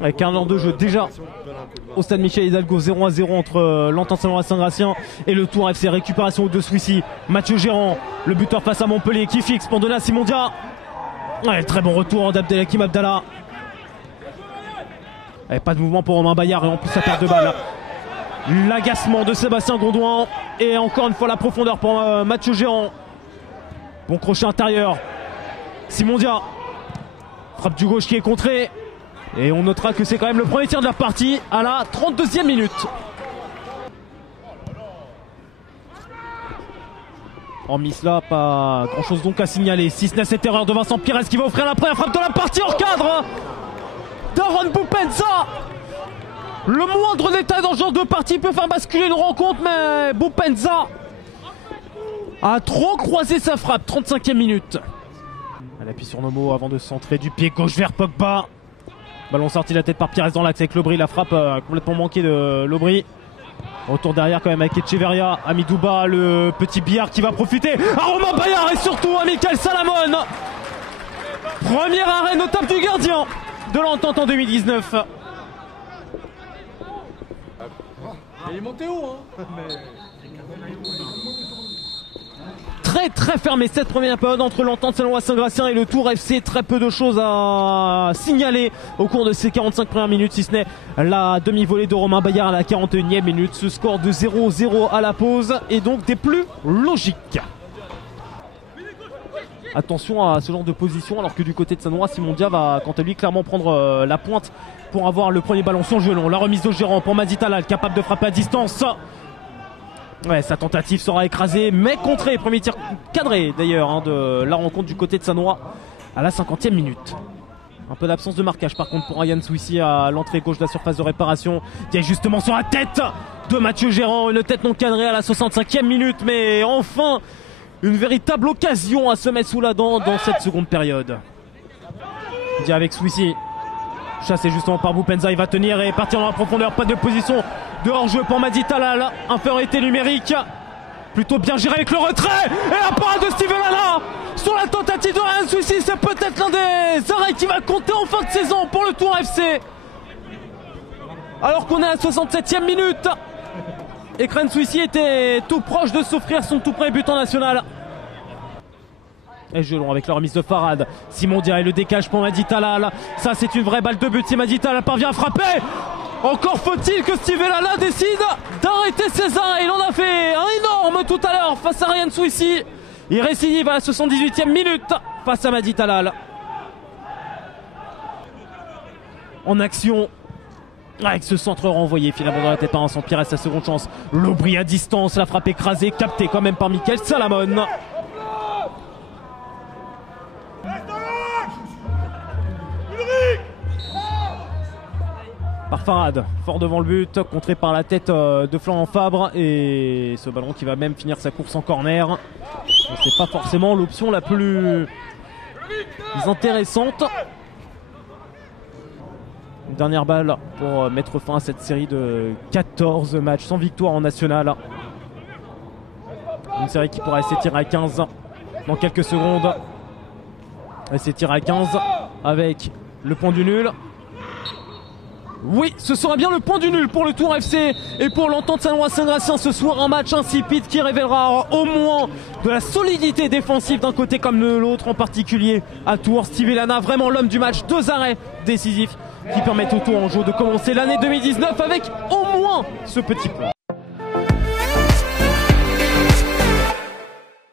Avec un an de jeu déjà au stade Michel Hidalgo, 0-0 entre l'Entente Saint-Laurent Saint-Gratien et le Tour FC. Récupération de Swissy, Mathieu Gérant, le buteur face à Montpellier qui fixe pour donner à Simon Dia. Ouais, très bon retour d'Abdelhakim Abdallah. Et pas de mouvement pour Romain Bayard et en plus sa perte de balle. L'agacement de Sébastien Gondouin et encore une fois la profondeur pour Mathieu Gérant. Bon crochet intérieur. Simon Dia. Frappe du gauche qui est contrée. Et on notera que c'est quand même le premier tir de la partie à la 32e minute. Hormis cela, pas grand chose donc à signaler. Si ce n'est cette erreur de Vincent Pires qui va offrir la première frappe de la partie hors cadre d'Aaron Boupendza. Le moindre détail dans ce genre de partie peut faire basculer une rencontre, mais Boupendza a trop croisé sa frappe. 35e minute. Elle appuie sur Nomo avant de centrer du pied gauche vers Pogba. Ballon sorti la tête par Pires dans l'axe avec Lobry. La frappe complètement manquée de Lobry. Retour derrière quand même avec Echeverria. Amidouba, le petit billard qui va profiter à Romain Bayard et surtout à Michael Salamone. Premier arrêt notable du gardien de l'Entente en 2019. Il est monté haut, hein. Très fermé cette première période entre l'Entente Saint-Laurent Saint-Gratien et le Tour FC. Très peu de choses à signaler au cours de ces 45 premières minutes, si ce n'est la demi-volée de Romain Bayard à la 41e minute. Ce score de 0-0 à la pause est donc des plus logiques. Attention à ce genre de position, alors que du côté de Saint-Laurent, Simon Dia va quant à lui clairement prendre la pointe pour avoir le premier ballon son gelon. La remise de Gérant pour Madi Talal, capable de frapper à distance. Ouais, sa tentative sera écrasée, mais contrée. Premier tir cadré d'ailleurs de la rencontre du côté de Saint-Laurent à la 50e minute. Un peu d'absence de marquage par contre pour Ryan Swissy à l'entrée gauche de la surface de réparation. Qui est justement sur la tête de Mathieu Gérant. Une tête non cadrée à la 65e minute, mais enfin une véritable occasion à se mettre sous la dent dans cette seconde période. Dia avec Swissy. Chassé justement par Boupendza, il va tenir et partir dans la profondeur. Pas de position de hors-jeu pour Madi Talal. Infériorité numérique. Plutôt bien géré avec le retrait. Et la parade de Steven Lana sur la tentative de Ryan Swissy. C'est peut-être l'un des arrêts qui va compter en fin de saison pour le Tour FC. Alors qu'on est à la 67e minute. Et que Ryan Swissy était tout proche de s'offrir son tout premier but en national. Et Gelon avec la remise de Farad. Simon Dia et le décalage pour Madi Talal. Ça c'est une vraie balle de but si Madi Talal parvient à frapper. Encore faut-il que Steven Lala décide d'arrêter ses arrêts. Il en a fait un énorme tout à l'heure face à Ryan Swissy. Il récidive à la 78e minute face à Madi Talal. En action avec ce centre renvoyé finalement dans la tête par Vincent Pires, sa seconde chance. Lobry à distance, la frappe écrasée, captée quand même par Michael Salamone. Par Farad, fort devant le but, contré par la tête de Florent Fabre et ce ballon qui va même finir sa course en corner. C'est pas forcément l'option la plus intéressante. Une dernière balle pour mettre fin à cette série de 14 matchs sans victoire en national. Une série qui pourrait s'étirer à 15 dans quelques secondes. Elle s'étire à 15 avec le point du nul. Oui, ce sera bien le point du nul pour le Tour FC et pour l'Entente Saint-Laurent Saint-Gratien ce soir. Un match insipide qui révélera au moins de la solidité défensive d'un côté comme de l'autre, en particulier à Tours. Steven Lana, vraiment l'homme du match. 2 arrêts décisifs qui permettent au Tour en jeu de commencer l'année 2019 avec au moins ce petit point.